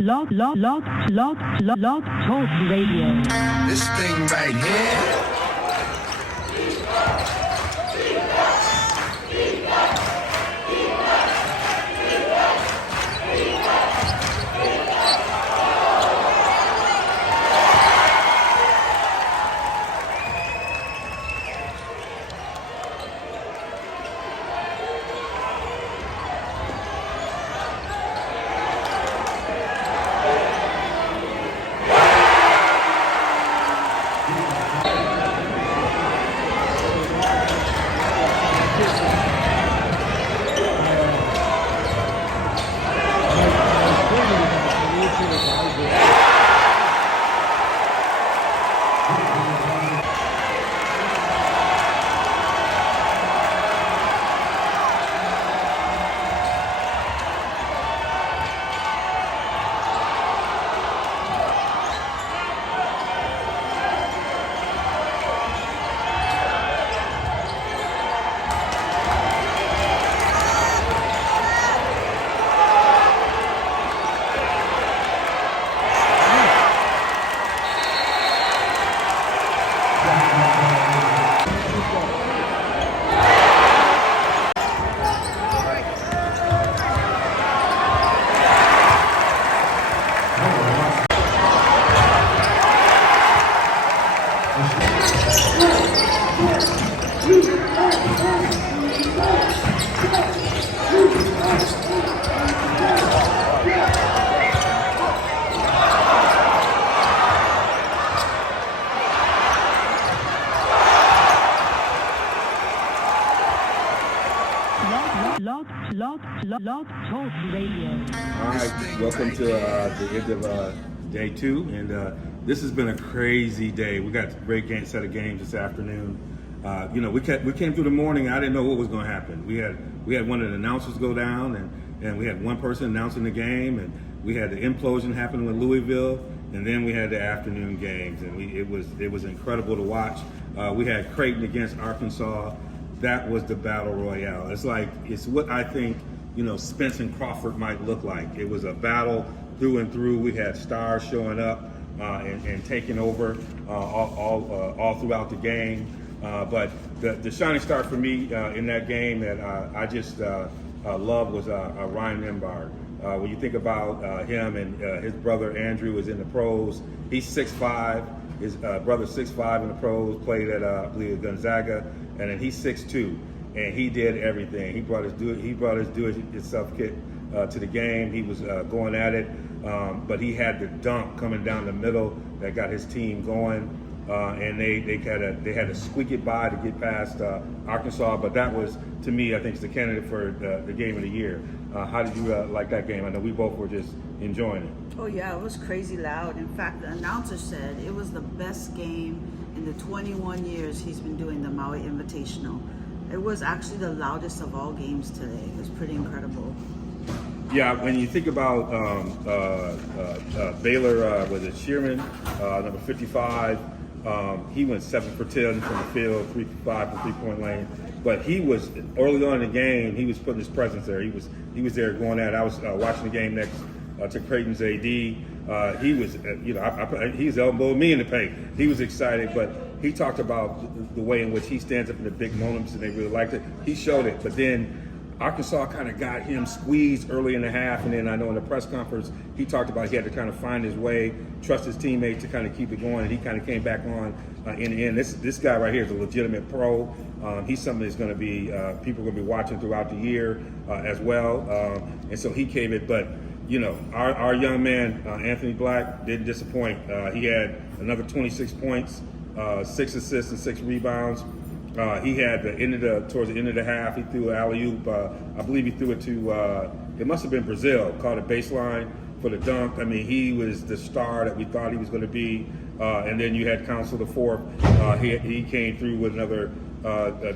Log Talk Radio. This thing right here. Log Talk Radio. All right, welcome to the end of day 2, and this has been a crazy day. We got a great set of games this afternoon. We came through the morning. I didn't know what was going to happen. We had one of the announcers go down, and we had one person announcing the game, and we had the implosion happen with Louisville, and then we had the afternoon games, and it was incredible to watch. We had Creighton against Arkansas. That was the battle royale. It's what I think Spence and Crawford might look like. It was a battle through and through. We had stars showing up and taking over all throughout the game. But the shining star for me in that game that I just loved was Ryan Nembhard. When you think about him and his brother Andrew is in the pros, he's 6'5". His brother's 6'5" in the pros, played at I believe Gonzaga, and then he's 6'2". And he did everything. He brought his do-it-yourself kit to the game. He was going at it, but he had the dunk coming down the middle that got his team going. And they had to squeak it by to get past Arkansas. But that was, to me, I think, it's the candidate for the game of the year. How did you like that game? I know we both were just enjoying it. Oh yeah, it was crazy loud. In fact, the announcer said it was the best game in the 21 years he's been doing the Maui Invitational. It was actually the loudest of all games today. It was pretty incredible. Yeah, when you think about Baylor, was it Shearman, number 55, he went 7 for 10 from the field, 3 for 5 from three-point lane. But he was, early on in the game, he was putting his presence there. He was there going at it. I was watching the game next to Creighton's AD. He was, he's elbowing me in the paint. He was excited, but he talked about the way in which he stands up in the big moments, and they really liked it. He showed it, but then Arkansas kind of got him squeezed early in the half, and then I know in the press conference he talked about he had to kind of find his way, trust his teammates to kind of keep it going, and he kind of came back on in the end. This guy right here is a legitimate pro. He's something that's going to be people are going to be watching throughout the year as well, and so he came in. But our young man Anthony Black didn't disappoint. He had another 26 points, 6 assists and 6 rebounds. He had towards the end of the half, he threw an alley-oop. I believe he threw it to, it must have been Brazil, caught a baseline for the dunk. I mean, he was the star that we thought he was going to be. And then you had Council the fourth. He came through with another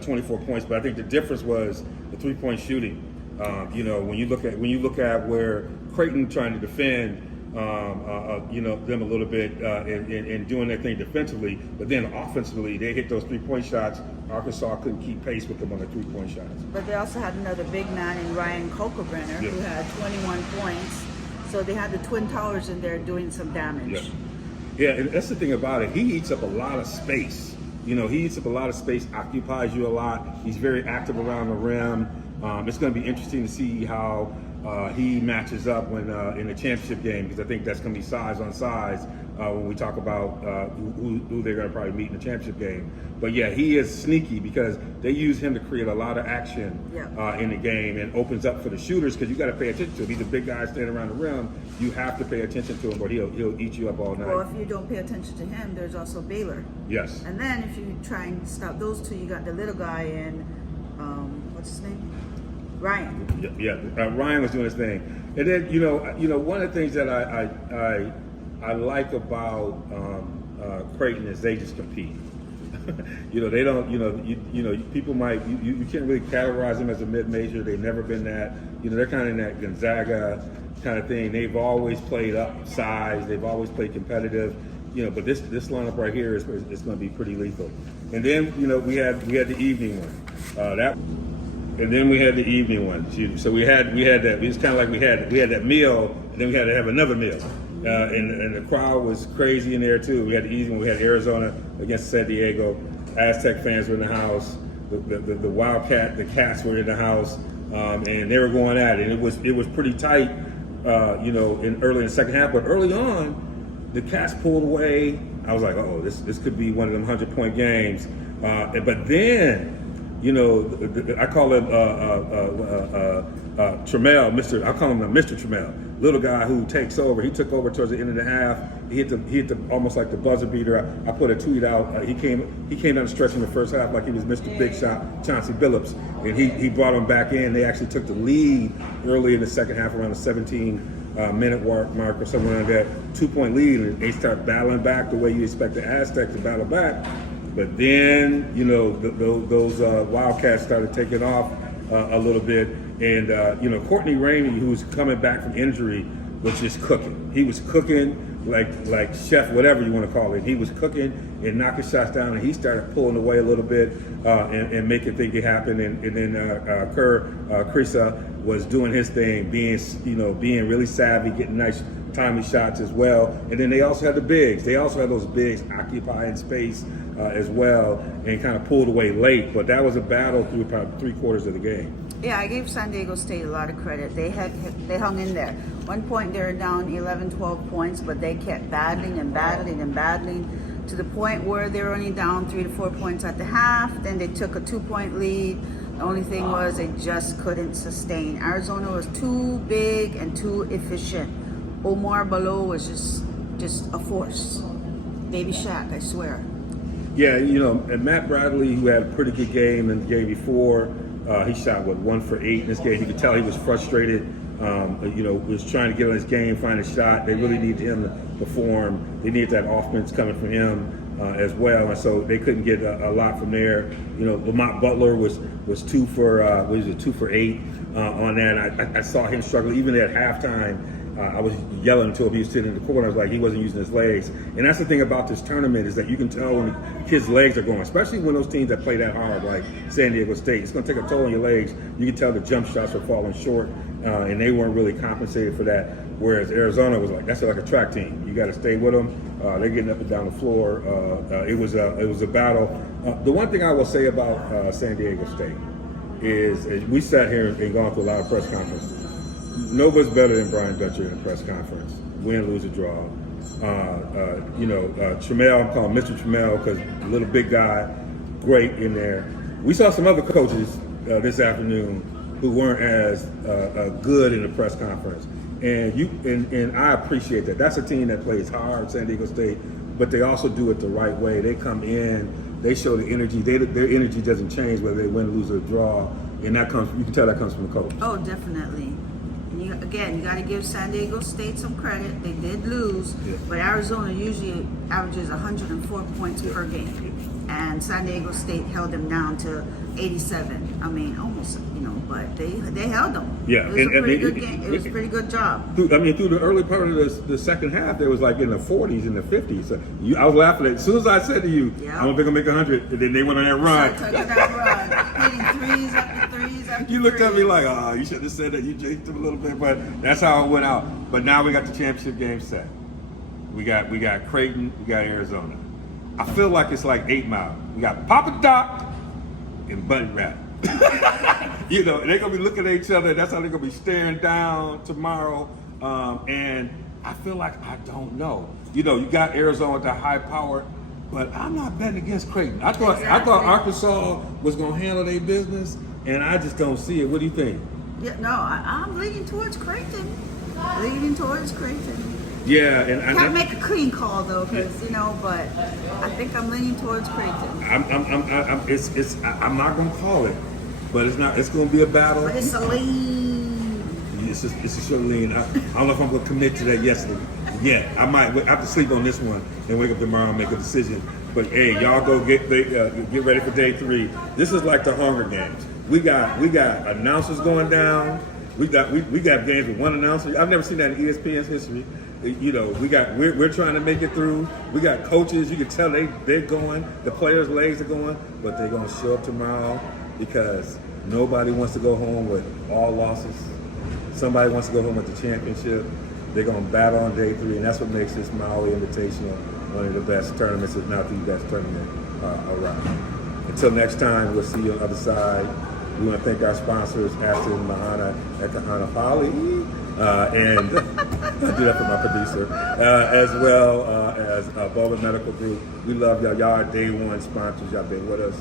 24 points. But I think the difference was the three-point shooting. When you look at where Creighton trying to defend, them a little bit in doing their thing defensively, but then offensively they hit those three-point shots. Arkansas couldn't keep pace with them on the three-point shots. But they also had another big man in Ryan Kokobrenner, who had 21 points, So they had the Twin Towers in there doing some damage. Yeah, and that's the thing about it. He eats up a lot of space. He eats up a lot of space, occupies you a lot. He's very active around the rim. It's going to be interesting to see how he matches up when in the championship game, because I think that's going to be size on size when we talk about who they're going to probably meet in the championship game. But yeah, he is sneaky because they use him to create a lot of action in the game and opens up for the shooters, because you got to pay attention to him. He's a big guy standing around the rim. You have to pay attention to him, or he'll eat you up all night. Well, if you don't pay attention to him, there's also Baylor. Yes. And then if you try and stop those two, you got the little guy in, what's his name? Ryan. Yeah, Ryan was doing his thing. And then, one of the things that I like about Creighton is they just compete. They don't, people might, you can't really categorize them as a mid-major. They've never been that. They're kind of in that Gonzaga kind of thing. They've always played up size. They've always played competitive. But this lineup right here is going to be pretty lethal. And then, we had the evening one. And then we had the evening one. So we had that. It was kind of like we had that meal, and then we had to have another meal. And the crowd was crazy in there too. We had the evening. We had Arizona against San Diego. Aztec fans were in the house. The Wildcat, the Cats were in the house, and they were going at it. And it was pretty tight, early in the second half. But early on, the Cats pulled away. I was like, oh, this could be one of them 100-point games. But then, I call him Trammell, I call him Mr. Trammell, little guy who takes over. He took over towards the end of the half. He hit the almost like the buzzer beater. I put a tweet out. He came down the stretch in the first half like he was Mr. Big Shot, Chauncey Billups, and he brought him back in. They actually took the lead early in the second half, around the 17-minute mark or somewhere around that 2-point lead, and they start battling back the way you expect the Aztecs to battle back. But then, those Wildcats started taking off a little bit. And, Courtney Rainey, who's coming back from injury, was just cooking. He was cooking like chef, whatever you want to call it. He was cooking and knocking shots down, and he started pulling away a little bit and making things happen. And then Krisa was doing his thing, being really savvy, getting nice timely shots as well. And then they also had the bigs. They also had those bigs occupying space as well, and kind of pulled away late. But that was a battle through about 3/4 of the game. Yeah, I gave San Diego State a lot of credit. They hung in there. One point they were down 11, 12 points, but they kept battling to the point where they were only down 3 to 4 points at the half. Then they took a 2-point lead. The only thing was they just couldn't sustain. Arizona was too big and too efficient. Omar Balo was just a force. Baby Shaq, I swear. Yeah, and Matt Bradley, who had a pretty good game in the game before, he shot 1 for 8 in this game. You could tell he was frustrated. Was trying to get on his game, find a shot. They really needed him to perform. They needed that offense coming from him as well, and so they couldn't get a lot from there. Lamont Butler was 2 for 8 on that. I saw him struggle even at halftime. I was yelling to him. He was sitting in the corner. I was like, he wasn't using his legs. And that's the thing about this tournament, is that you can tell when the kids' legs are going, especially when those teams that play that hard, like San Diego State. It's going to take a toll on your legs. You can tell the jump shots were falling short, and they weren't really compensated for that. Whereas Arizona was that's like a track team. You got to stay with them. They're getting up and down the floor. It was a battle. The one thing I will say about San Diego State is we sat here and gone through a lot of press conferences. Nobody's better than Brian Dutcher in a press conference. Win, lose, or draw. Trammell, I'm calling Mr. Trammell because little big guy, great in there. We saw some other coaches this afternoon who weren't as good in the press conference, and I appreciate that. That's a team that plays hard, San Diego State, but they also do it the right way. They come in, they show the energy. Their energy doesn't change whether they win, lose, or draw, and you can tell that comes from the coach. Oh, definitely. You got to give San Diego State some credit. They did lose, but Arizona usually averages 104 points per game, and San Diego State held them down to 87. I mean, almost, but they held them. Yeah, it was a pretty good game. It was a pretty good job. Through the early part of the second half, there was like in the 40s and the 50s. So I was laughing at it. As soon as I said to you, I don't think I'll make 100, and then they went on that run. Hitting threes after threes after You looked at me three. like, oh, you should have said that. You jinxed him a little bit, but that's how it went out. But now we got the championship game set. We got Creighton, we got Arizona. I feel like it's like 8 Mile. We got Papa Doc and Buddy Rap. You know, they're gonna be looking at each other. That's how they're gonna be staring down tomorrow. And I feel like I don't know. You know, you got Arizona with the high power, but I'm not betting against Creighton. I thought Arkansas was gonna handle their business, and I just don't see it. What do you think? Yeah, no, I'm leaning towards Creighton. Leaning towards Creighton. Yeah, and Can't make a clean call though, because you know, but I think I'm leaning towards Creighton. I'm not gonna call it, but it's not. It's gonna be a battle. But it's a lean. It's a short lean. I don't know if I'm gonna commit to that yet. I might have to sleep on this one and wake up tomorrow and make a decision. But hey, y'all go get ready for day 3. This is like the Hunger Games. We got announcers going down. We got games with one announcer. I've never seen that in ESPN's history. You know, we're trying to make it through. We got coaches. You can tell they're going. The players' legs are going, but they're gonna show up tomorrow because nobody wants to go home with all losses. Somebody wants to go home with the championship. They're gonna battle on day 3, and that's what makes this Maui Invitational one of the best tournaments, if not the best tournament around. Until next time, we'll see you on the other side. We want to thank our sponsors, Aston Mahana at the Hanapali, and I do that for my producer, as well as Bowman Medical Group. We love y'all. Y'all are day 1 sponsors. Y'all been with us.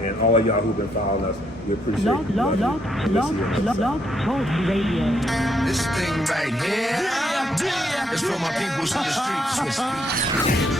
And all of y'all who've been following us, we appreciate you. Log Talk Radio. This thing right here is for my peoples in the streets.